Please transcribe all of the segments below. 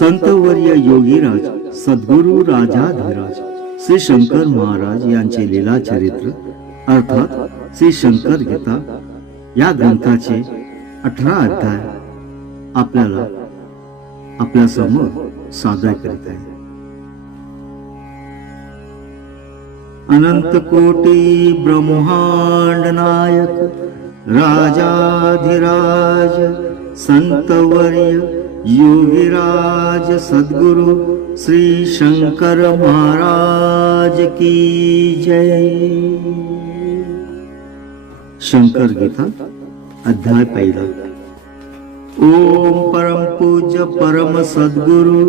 संतवर्य योगीराज सद्गुरु राजाधिराज श्री शंकर महाराज यांचे लीला चरित्र अर्थात श्री शंकर गीता या ग्रंथाचे 18 अध्याय आपल्याला आपल्या समोर सादर करीत आहे. अनंत कोटी ब्रह्मांड नायक राजाधिराज संतवर्य योगीराज सद्गुरु श्री शंकर महाराज की जय. शंकर गीता अध्याय पहिला. ओम परम पूज्य परम सद्गुरु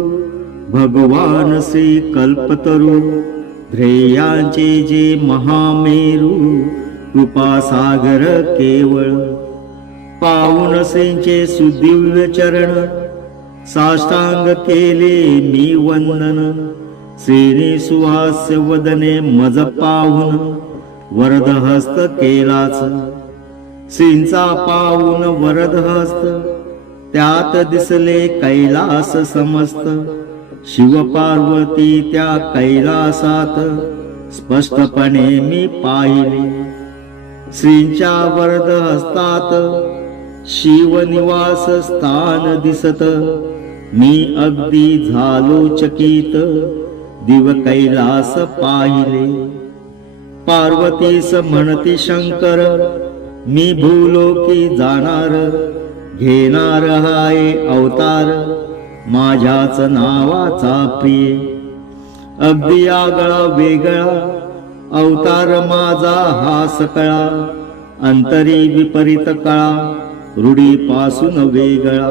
भगवान श्री कल्पतरु ध्येयांचे जे महामेरू कृपा सागर केवळ पाऊन श्रींचे सुदिव्य चरण साष्टांग केले मी वंदन. श्रीनी सुहास्य वदने मज पाहून वरद हस्त केलाच. श्रींचा पाऊन वरद हस्त त्यात दिसले कैलास समस्त. शिव पार्वती त्या कैलासात स्पष्टपणे मी पाहिले. श्रींच्या वरद हस्तात शिवनिवास स्थान दिसत. मी अगदी झालो चकित दिव कैलास पाहिले. पार्वतीस म्हणती शंकर मी भूलोकी जाणार. घेणार हाय अवतार माझ्याच नावाचा प्रिय. अगदी आगळा वेगळा अवतार माझा हा सकळा. अंतरी विपरीत कळा रूढीपासून वेगळा.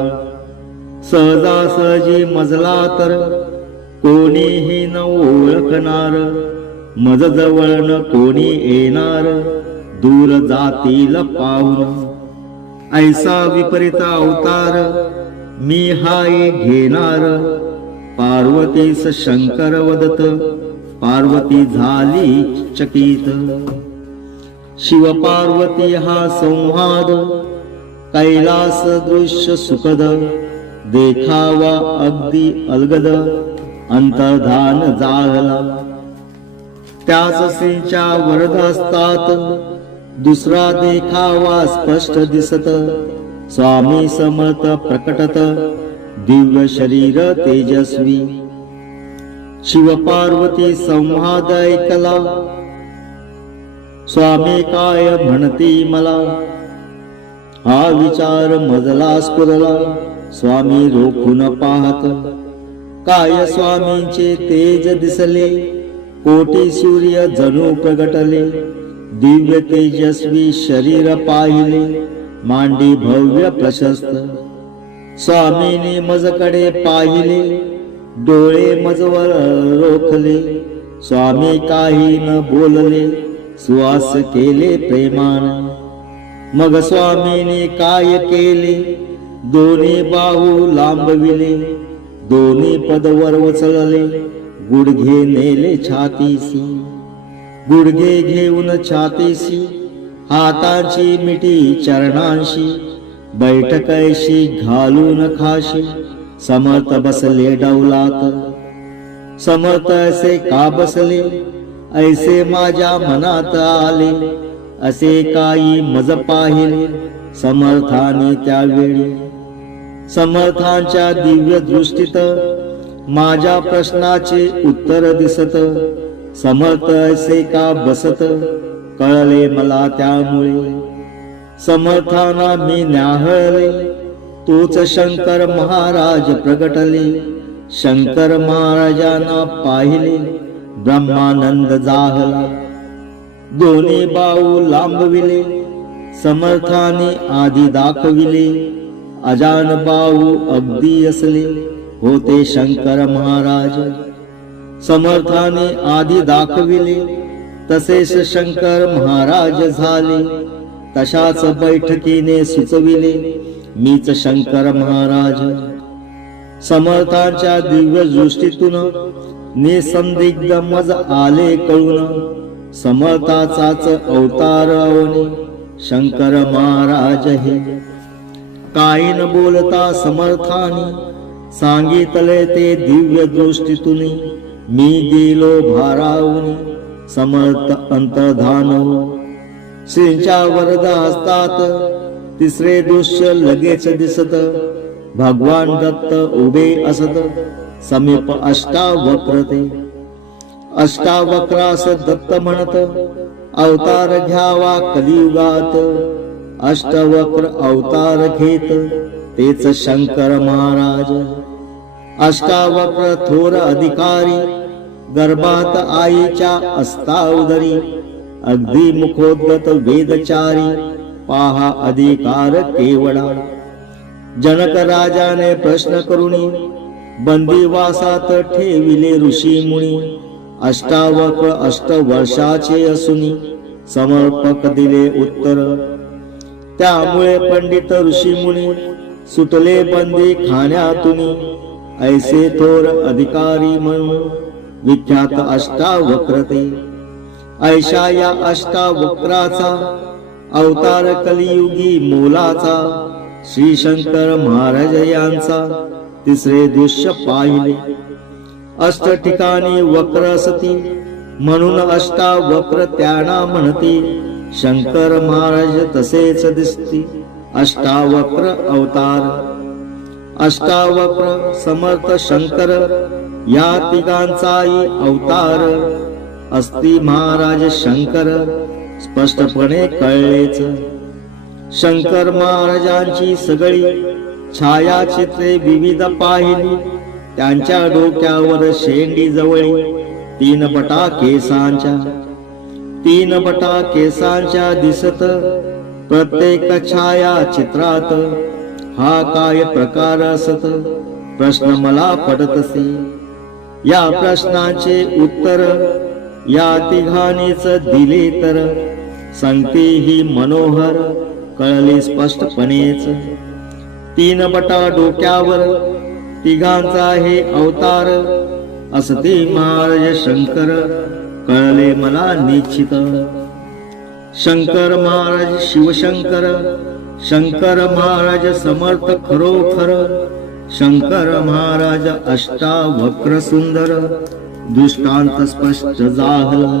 सहजासहजी मजला तर कोणीही न ओळखणार. मज जवळ न कोणी येणार दूर जातील पाहून. ऐसा विपरीत अवतार मी हाय घेणार. पार्वतीस शंकर वदत पार्वती झाली चकित. शिव पार्वती हा संवाद कैलास दृश्य सुखद. देखावा अगदी अलगद अंतर्धान जागला. त्याच श्रींच्या वरद हस्तात दुसरा देखावा स्पष्ट दिसत. स्वामी समर्थ प्रकटत दिव्य शरीर तेजस्वी. शिव पार्वती संवाद ऐकला. स्वामी काय म्हणती मला हा विचार मजला स्फुरला. स्वामी रोखून पाहत काय स्वामींचे तेज दिसले. कोटी सूर्य जणू प्रगटले. दिव्य तेजस्वी शरीर पाहिले मांडी भव्य प्रशस्त. स्वामीने मजकडे पाहिले डोळे मजवर रोखले. स्वामी काही न बोलले सुवास केले प्रेमान. मग स्वामीने काय केले दोन्ही बाहू लांबविले. दोन्ही पदवर उचलले गुडघे नेले छातीसी. गुडघे घेऊन छातीसी हाताची मिठी चरणांशी. बैठक ऐशी घालून खाशी समर्थ बसले डौलात. समर्थ ऐसे का बसले ऐसे माझ्या मनात आले. असे काही मज पाहिले समर्थाने त्यावेळी. समर्थांच्या दिव्य दृष्टीत माझ्या प्रश्नाचे उत्तर दिसत. समर्थ ऐसे का बसत कळले मला त्यामुळे. समर्थांना मी न्याहळले तोच शंकर महाराज प्रगटले. शंकर महाराजांना पाहिले ब्रह्मानंद जाहला. दोन्ही बाहू लांबविले समर्थाने आधी दाखविले. अजान बाहू अगदी असले होते शंकर महाराज. समर्थाने आधी दाखविले तसेच शंकर महाराज झाले. तशाच बैठकीने सुचविले मीच शंकर महाराज. समर्थांच्या दिव्य दृष्टीतून निसंदिग्ध मज आले कळून. समर्थाचाच अवतार अवनी शंकर महाराज हे. काही न बोलता समर्थानी सांगितले ते दिव्य दृष्टीतून मी गेलो भारावून समर्थ अंतर्धान हो. श्रींच्या वरद हस्तात तिसरे दृश्य लगेच दिसत भगवान दत्त उभे असत समीप अष्टावक्र ते. अष्टावक्रास दत्त म्हणत अवतार घ्यावा कलियुगात. अष्टवक्र अवतार घेत तेच शंकर महाराज. अष्टावक्र थोर अधिकारी गर्भात आईच्या असता उदरी. अगदी मुखोद्गत वेदचारी पाहा अधिकार केवळा. जनक राजाने प्रश्न करुणी बंदिवासात ठेविले ऋषी मुनी. अष्टावक्र 8 वर्षाचे असुनी समर्पक दिले उत्तर. त्यामुळे पंडित ऋषी मुनी सुटले बंदी खाण्यातून. ऐसे थोर अधिकारी म्हणून विख्यात अष्टावक्र ते. ऐशा या अष्टावक्राचा अवतार कलियुगी मोलाचा. श्री शंकर महाराज यांचा तिसरे दृश्य पाहिले. 8 ठिकाणी वक्र असती म्हणून अष्टावक्र त्यांना म्हणती. शंकर महाराज तसेच दिसती अष्टावक्र अवतार. अष्टावक्र समर्थ शंकर या तिघांचाही अवतार. असती महाराज शंकर स्पष्टपणे कळलेच. शंकर महाराजांची सगळी छायाचित्रे विविध पाहिली. त्यांच्या डोक्यावर शेंडी जवळी 3 बटा केसांच्या. 3 बटा केसांच्या दिसत प्रत्येक छायाचित्रात. हा काय प्रकार असत प्रश्न मला पडतसे. या प्रश्नाचे उत्तर या तिघांनीच दिले तर सांगते ही मनोहर कळले स्पष्टपणेच. 3 बटा डोक्यावर तिघांचा हे अवतार असते महाराज शंकर कळले मला निश्चित. शंकर महाराज शिवशंकर. शंकर महाराज समर्थ खरोखर. शंकर महाराज अष्टावक्र सुंदर. दृष्टांत स्पष्ट जाहला.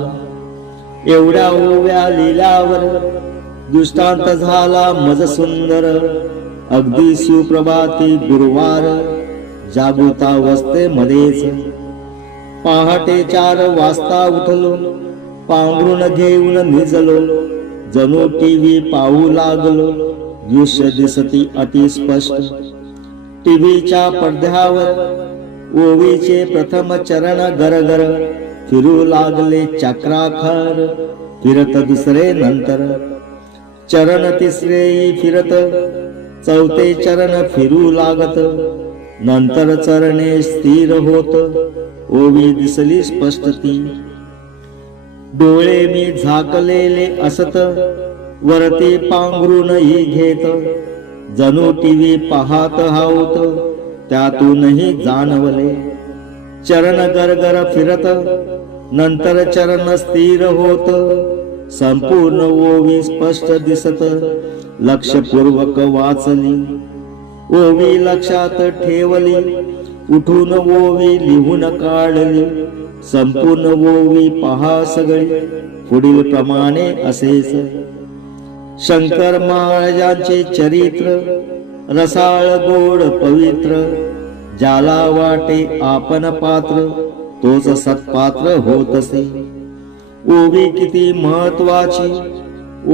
एवढ्या ओव्या लिहिल्यावर दृष्टांत झाला मज सुंदर. अगदी सुप्रभाती गुरुवार जागृतावस्थे मध्येच. पहाटे 4 वाजता उठलो. पांघरून घेऊन निजलो. जणू टीव्ही पाहू लागलो. दृश्य दिसती अति स्पष्ट. टीव्हीच्या पडद्यावर ओवीचे प्रथम चरण गरगर फिरू लागले चक्राकार. फिरत दुसरे नंतर चरण तिसरे फिरत. चौथे चरण फिरू लागत. नंतर चरणे स्थिर होत. ओवी दिसली स्पष्ट ती. डोळे मी झाकलेले असत. वरती पांघरूनही घेत. जणू टीव्ही पाहत आहोत त्यातूनही जाणवले. चरण गरगर फिरत. नंतर चरण स्थिर होत. संपूर्ण ओवी स्पष्ट दिसत. लक्षपूर्वक वाचली. ओवी लक्षात ठेवली. उठून ओवी लिहून काढली. संपूर्ण ओवी पहा सगळी पुढील प्रमाणे असेच. शंकर महाराजांचे चरित्र रसाळ गोड पवित्र. ज्याला वाटे आपण पात्र तोच सत्पात्र होत असे. ओवी किती महत्वाची.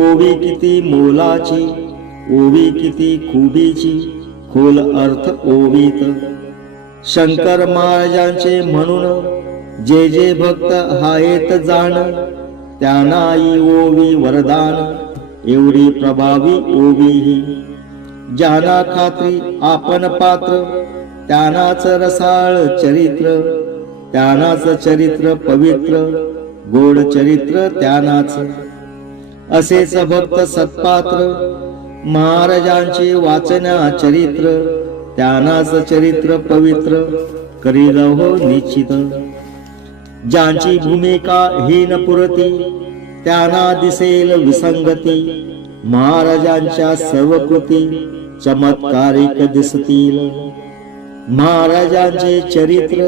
ओवी किती मोलाची. ओवी किती खुबीची. खोल अर्थ ओवीत. शंकर महाराजांचे म्हणून जे जे भक्त आहेत जाण त्यांनाही ओवी वरदान. एवढी प्रभावी ओवी ही. ज्यांना खात्री आपण पात्र त्यांनाच रसाळ चरित्र. त्यांनाच चरित्र पवित्र. गोड चरित्र त्यांनाच. असेच भक्त सत्पात्र महाराजांचे वाचना चरित्र. त्यांनाच चरित्र पवित्र करील हो निश्चित. ज्यांची भूमिका हीन पुरती त्यांना दिसेल विसंगती. महाराजांच्या सर्व कृती चमत्कारिक दिसतील. महाराजांचे चरित्र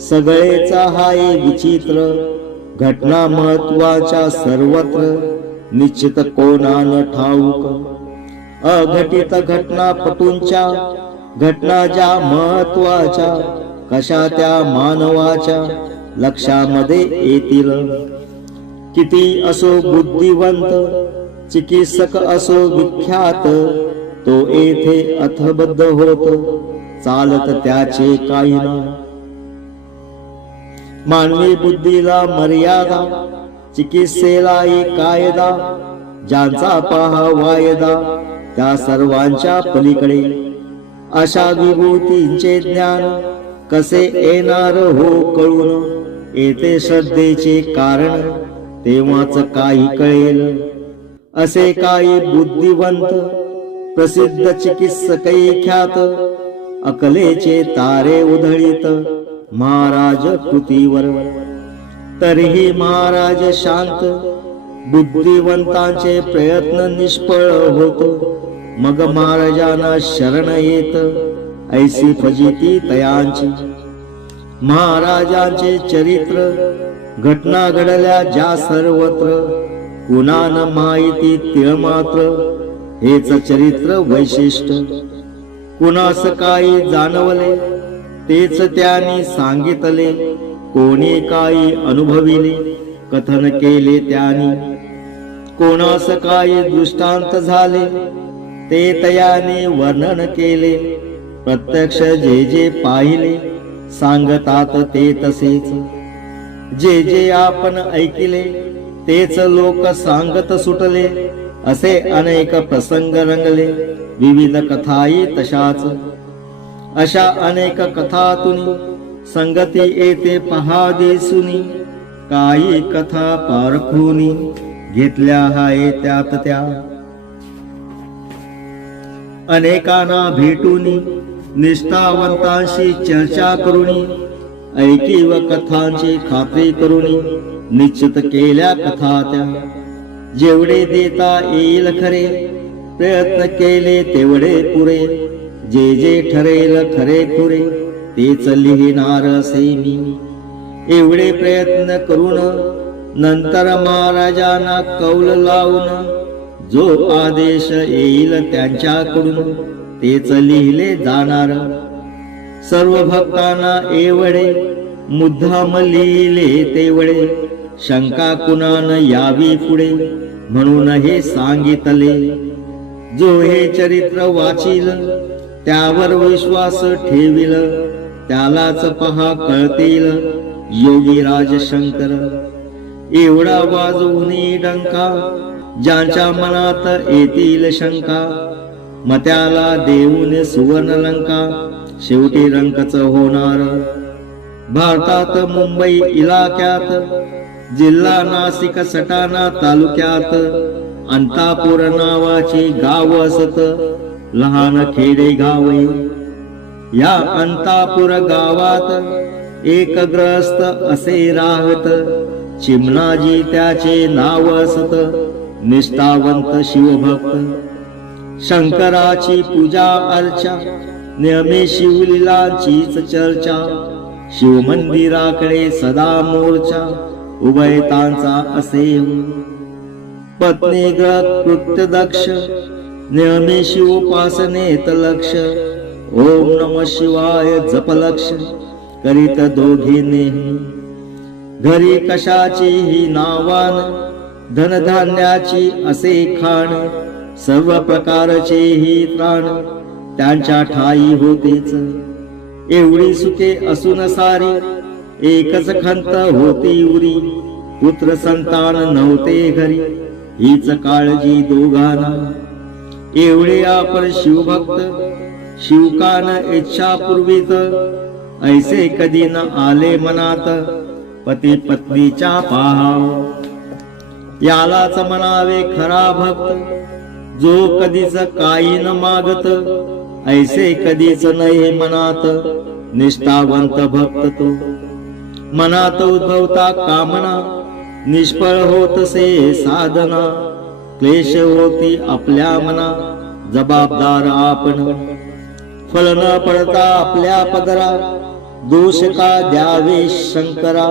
सगळेचा हाय विचित्र, घटना महत्वाच्या सर्वत्र निश्चित कोणान ठाऊक. अघटित घटना पटूंच्या, घटना ज्या महत्वाच्या, कशा त्या मानवाच्या लक्षामध्ये येतील. किती असो बुद्धिवंत, चिकित्सक असो विख्यात, तो येथे अथबद्ध होत, चालत त्याचे काही ना. मानवी बुद्धीला मर्यादा, चिकित्सेलाही कायदा, ज्यांचा पहा वायदा त्या सर्वांच्या पलीकडे. अशा विभूतींचे ज्ञान कसे येणार हो कळून, येते श्रद्धेचे कारण तेव्हाच काही कळेल. असे काही बुद्धिवंत प्रसिद्ध चिकित्सकही ख्यात, अकलेचे तारे उधळीत महाराज कृतीवर. तरीही महाराज शांत, बुद्धिवंतांचे प्रयत्न निष्फळ होत. मग महाराजांना शरण येत ऐसी फजिती तयांची. महाराजांचे चरित्र घटना घडल्या ज्या सर्वत्र, कुणान माहिती तिळ मात्र हेच चरित्र वैशिष्ट्य. कुणास काही जाणवले तेच त्यांनी सांगितले, कोणी काही अनुभविले कथन केले त्यांनी. कोणास काही दृष्टांत झाले ते तयाने वर्णन केले, प्रत्यक्ष जे जे पाहिले सांगतात ते तसेच. जे जे आपण ऐकिले तेच लोक सांगत सुटले, असे अनेक प्रसंग रंगले, विविध कथाही तशाच. अशा अनेक कथातून संगती येते पहा दिसुनी, काही कथा पारखुनी घेतल्या हाय त्यात त्या. अनेकांना भेटूनी निष्ठावंतांशी चर्चा करुनी, ऐकी व कथांची खात्री करुनी निश्चित केल्या कथा त्या. जेवढे देता येईल खरे, प्रयत्न केले तेवढे पुरे, जे जे ठरेल खरे खुरे तेच लिहिणार असे मी. एवढे प्रयत्न करून नंतर महाराजांना कौल लावून, जो आदेश येईल त्यांच्याकडून तेच लिहिले जाणार. सर्व भक्तांना एवढे मुद्दाम लिहिले तेवढे, शंका कुणान यावी पुढे म्हणून हे सांगितले. जो हे चरित्र वाचील त्यावर विश्वास ठेवील, त्यालाच पहा कळतील योगीराज शंकर. एवढा वाजवूनी डंका, ज्यांच्या मनात येतील शंका, मग त्याला देऊन सुवर्ण लंका शेवटी रंकच होणार. भारतात मुंबई इलाक्यात, जिल्हा नाशिक सटाणा तालुक्यात अंतापूर नावाचे गाव असत, लहान खेडे गावे. या अंतापूर गावात एक ग्रस्त असे राहत, चिमणाजी त्याचे नाव असत, निष्ठावंत शिवभक्त. शंकराची पूजा अर्चा, नेहमी शिवलीलांचीच चर्चा, शिवमंदिराकडे सदा मोर्चा उभयतांचा असे. पत्नी कृत्य दक्ष, नेहमी शिवोपासनेत लक्ष, ओम नम शिवाय जपलक्ष करीत दोघे नेहमी. घरी कशाचीही नावान, धनधान्याची असे खाण, सर्व प्रकारचेही त्राण त्यांच्या ठाई होतेच. एवढी सुखे असून सारी, एकच खंत होती उरी, पुत्र संतान नव्हते घरी, हीच काळजी दोघांना. एवढे आपण शिवभक्त, शिवकान इच्छा पूर्वीत, ऐसे कधी न आले मनात, पती पत्नीच्या पाहाव. यालाच म्हणावे खरा भक्त, जो कधीच काही न मागत, ऐसे कधीच नाही मनात, निष्ठावंत भक्त तो. मनात उद्भवता कामना, निष्फळ होतसे साधना, क्लेश होती आपल्या मना, जबाबदार आपण. फल न पडता आपल्या पदरा, दोष का द्यावे शंकरा,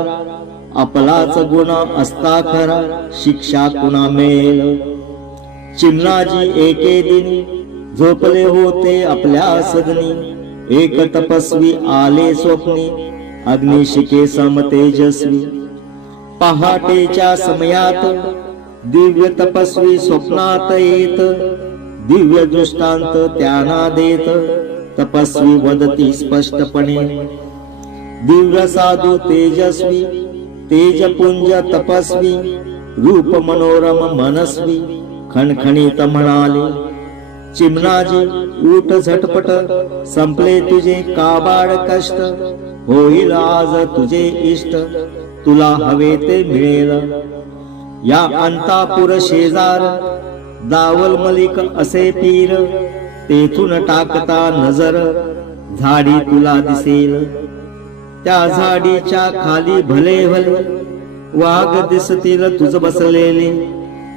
आपलाच गुण असता खरा, शिक्षा कुणा मिळेल. चिमणाजी एके दिनी झोपले होते आपल्या सदनी, एक तपस्वी आले स्वप्नी, अग्निशिखे सम तेजस्वी. पहाटेच्या समयात दिव्य तपस्वी स्वप्नात येत, दिव्य दृष्टांत त्यांना देत, तपस्वी वदती स्पष्टपणे. दिव्य साधू तेजस्वी, तेजपुंज तपस्वी, रूप मनोरम मनस्वी, खणखणीत म्हणाले. चिमणाजी उठ झटपट, संपले तुझे काबाड कष्ट, होईल आज तुझे इष्ट, तुला हवे ते मिळेल. या अंतापुर शेजार दावल मलिक असे पीर, तेथून टाकता नजर झाडी तुला दिसेल. त्या झाडीच्या खाली भले भले वाघ दिसतील तुझ बसलेले,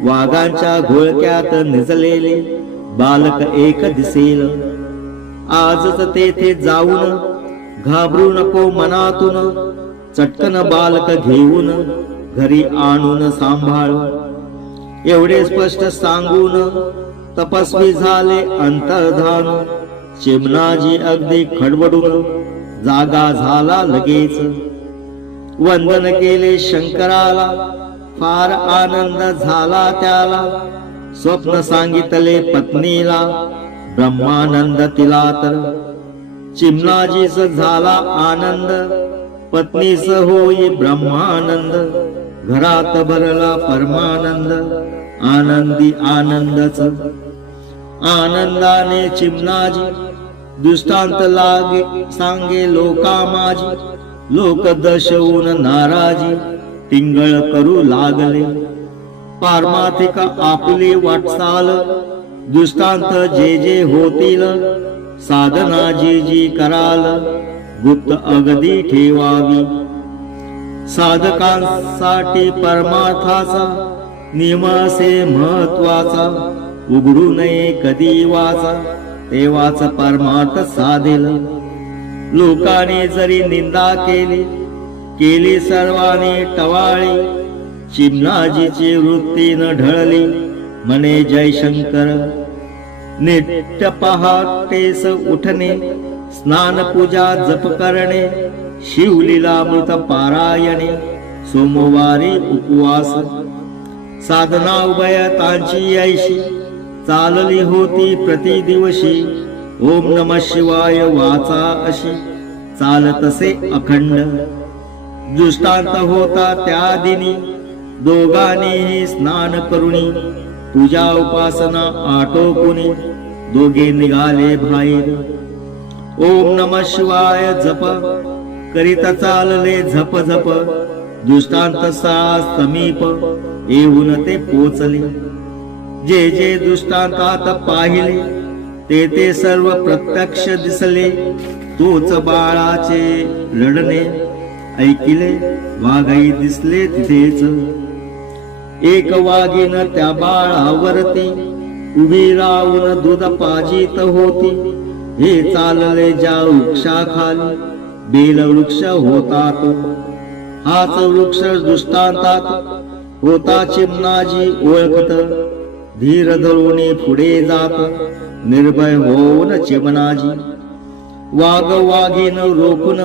वाघांच्या घोळक्यात निजलेले बालक एक दिसेल. आजच तेथे जाऊन घाबरू नको मनातून, चटकन बालक घेऊन घरी आणून सांभाळ. एवढे स्पष्ट सांगून तपस्वी झाले अंतर्धान. चिमणाजी अगदी खडबडून जागा झाला लगेच. वंदन केले शंकराला, फार आनंद झाला त्याला. स्वप्न सांगितले पत्नीला, ब्रह्मानंद तिला तर. चिमणाजीस झाला आनंद, पत्नीस होई ब्रह्मानंद. घरात भरला परमानंद, आनंदी आनंदच. आनंदाने चिमणाजी दृष्टांत लागे सांगे लोका माझी. लोक दशवून नाराजी टिंगळ करू लागले. पारमार्थिक आपुली वाटचाल, दृष्टांत जे जे होतील, साधना जी जी कराल, गुप्त अगदी ठेवावी. साधकांसाठी परमार्थाचा नियम असे महत्वाचा, उघडू नये कधी वाचा, तेव्हाच परमार्थ साधेल. लोकांनी जरी निंदा केली सर्वांनी टवाळी, चिमणाजीची वृत्ती न ढळली म्हणे जय शंकर. नित्य पहाटेस उठणे, स्नान पूजा जप करणे, शिवलीलामृत पारायणे, सोमवारी उपवास. साधना उभयतांची ऐशी चालली होती प्रति दिवशी. ओम नमः शिवाय वाचा अशी चालतसे अखंड. दृष्टांत होता त्या दिनी दोघांनीही स्नान करुणी, पूजा उपासना आटोपुनी दोघे निघाले बाहेर. ओम नमः शिवाय जप करीत चालले झप झप. दृष्टांत सा समीप येऊन ते पोचले. जे जे दृष्टांतात पाहिले ते ते सर्व प्रत्यक्ष दिसले. तोच बाळाचे रडणे ऐकिले, वाघही दिसले तिथेच. एक वाघीन त्या बाळावरती उभी राहून दूध पाजित होती. हे चालले ज्या वृक्षाखाली बेल वृक्ष होता तो. हाच वृक्ष दृष्टांतात होता चिमणाजी ओळखत. धीर धरून पुढे जात निर्भय होऊन चिमणाजी. वाघ वाघीन रोखून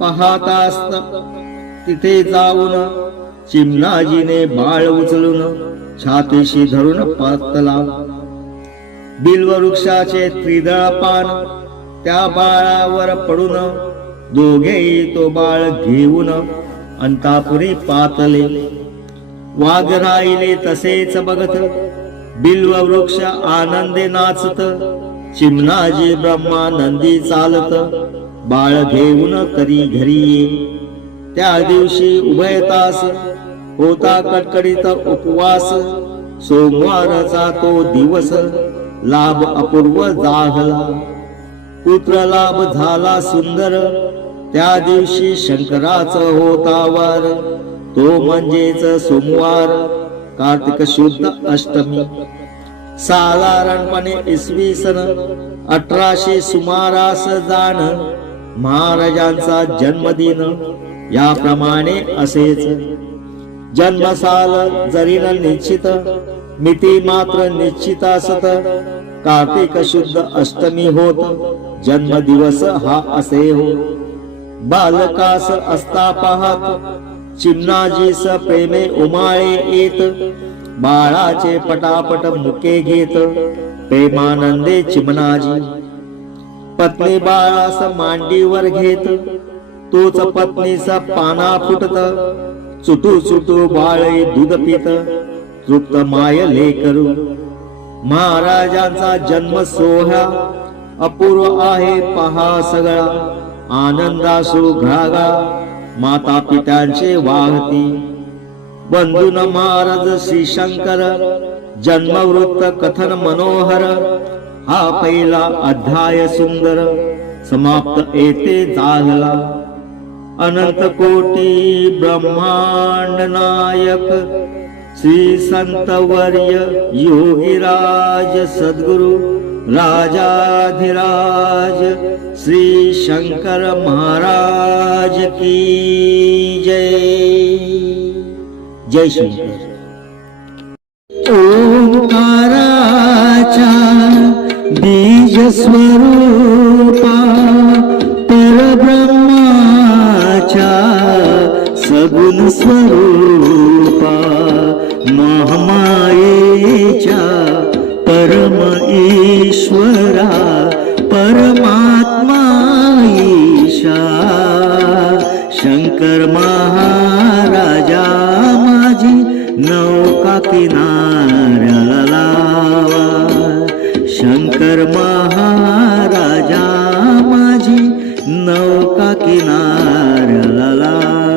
पाहतास तिथे जाऊन चिमणाजीने बाळ उचलून छातीशी धरून पातला. बिल्व वृक्षाचे त्रिदळ पान त्या बाळावर पडून दोघेही तो बाळ घेऊन अंतापुरी पातले. वाघ राहिले तसेच बघत, बिल्व वृक्ष आनंदे नाचत. चिमणाजी ब्रह्मानंदी चालत, बाळ घेऊन करी घरी ये. त्या दिवशी उभयतास होता कडकडीत उपवास. सोमवारचा तो दिवस लाभ अपूर्व जाहला. पुत्र लाभ झाला सुंदर. त्या दिवशी शंकराचा होता वार, तो म्हणजेच सोमवार, कार्तिक शुद्ध अष्टमी. साधारणपणे इसवी सन 1800 सुमारास जाण महाराजांचा जन्मदिन याप्रमाणे असेच. जन्मसाल जरी न निश्चित मिती मात्र निश्चित असत. कार्तिक शुद्ध अष्टमी होत जन्मदिवस हा असे हो. बालकास असता पाहत चिमणाजीस प्रेमे उमाळे येत. बाळाचे पटापट मुके घेत प्रेमानंदे चिमणाजी. पत्नी बाळास मांडीवर घेत तोच पत्नीचा पाना फुटत. चुटू चुटू बाळे दूध पित तृप्त माय लेकरू. महाराजांचा जन्म सोहळा अपूर्व आहे पहा सगळा. आनंदासु घागा माता पित्यांचे वाहती. बंधून महाराज श्री शंकर जन्मवृत्त कथन मनोहर. हा पहिला अध्याय सुंदर समाप्त येथे झाला. अनंत कोटी ब्रह्मांड नायक श्री संतवर्य योगीराज सद्गुरु राजाधिराज श्री शंकर महाराज की जय. जय शंकर. ओंकाराच्या बीज स्वरूपा परब्रह्माच्या सगुण स्वरूपा महामायेच्या परम ईश्वरा परमात्मा ईशा शंकर महाराजा माझी नौका किनाऱ्याला लावा. शंकर महाराजा माझी नौका किनाऱ्याला लावा.